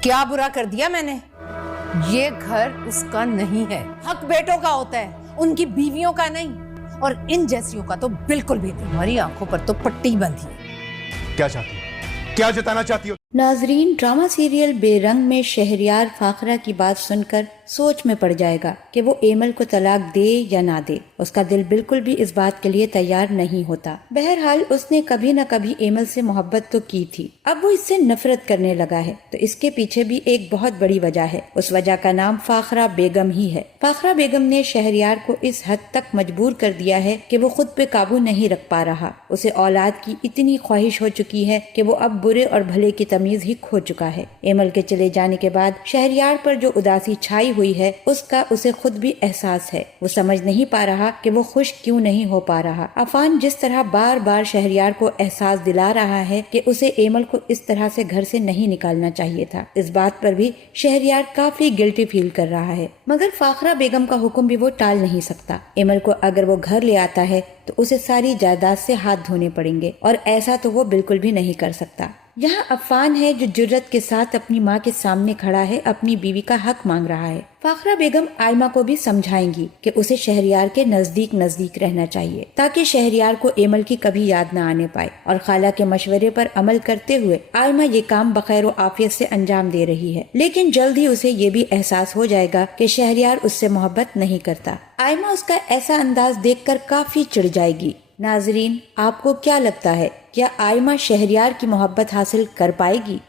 کیا برا کر دیا میں نے؟ یہ گھر اس کا نہیں ہے، حق بیٹوں کا ہوتا ہے، ان کی بیویوں کا نہیں، اور ان جیسیوں کا تو بالکل بھی نہیں۔ ہماری آنکھوں پر تو پٹی بندھی ہے۔ کیا چاہتی ہو؟ کیا جتانا چاہتی ہو؟ ناظرین، ڈرامہ سیریل بے رنگ میں شہریار فاخرہ کی بات سن کر سوچ میں پڑ جائے گا کہ وہ ایمل کو طلاق دے یا نہ دے۔ اس کا دل بالکل بھی اس بات کے لیے تیار نہیں ہوتا۔ بہرحال اس نے کبھی نہ کبھی ایمل سے محبت تو کی تھی، اب وہ اس سے نفرت کرنے لگا ہے، تو اس کے پیچھے بھی ایک بہت بڑی وجہ ہے۔ اس وجہ کا نام فاخرہ بیگم ہی ہے۔ فاخرہ بیگم نے شہریار کو اس حد تک مجبور کر دیا ہے کہ وہ خود پہ قابو نہیں رکھ پا رہا۔ اسے اولاد کی اتنی خواہش ہو چکی ہے کہ وہ اب برے اور بھلے کی تمیز ہی کھو چکا ہے۔ ایمل کے چلے جانے کے بعد شہریار پر جو اداسی چھائی ہوئی ہے اس کا اسے خود بھی احساس ہے۔ وہ سمجھ نہیں پا رہا کہ وہ خوش کیوں نہیں ہو پا رہا۔ عفان جس طرح بار بار شہریار کو احساس دلا رہا ہے کہ اسے ایمل کو اس طرح سے گھر سے نہیں نکالنا چاہیے تھا، اس بات پر بھی شہریار کافی گلٹی فیل کر رہا ہے، مگر فاخرہ بیگم کا حکم بھی وہ ٹال نہیں سکتا۔ ایمل کو اگر وہ گھر لے آتا ہے تو اسے ساری جائیداد سے ہاتھ دھونے پڑیں گے، اور ایسا تو وہ بالکل بھی نہیں کر سکتا۔ یہاں عفان ہے جو جرت کے ساتھ اپنی ماں کے سامنے کھڑا ہے، اپنی بیوی کا حق مانگ رہا ہے۔ فاخرہ بیگم آئمہ کو بھی سمجھائیں گی کہ اسے شہریار کے نزدیک نزدیک رہنا چاہیے تاکہ شہریار کو ایمل کی کبھی یاد نہ آنے پائے، اور خالہ کے مشورے پر عمل کرتے ہوئے آئمہ یہ کام بخیر و عافیت سے انجام دے رہی ہے۔ لیکن جلد ہی اسے یہ بھی احساس ہو جائے گا کہ شہریار اس سے محبت نہیں کرتا۔ آئمہ اس کا ایسا انداز دیکھ کر کافی چڑ جائے گی۔ ناظرین، آپ کو کیا لگتا ہے، کیا آئمہ شہریار کی محبت حاصل کر پائے گی؟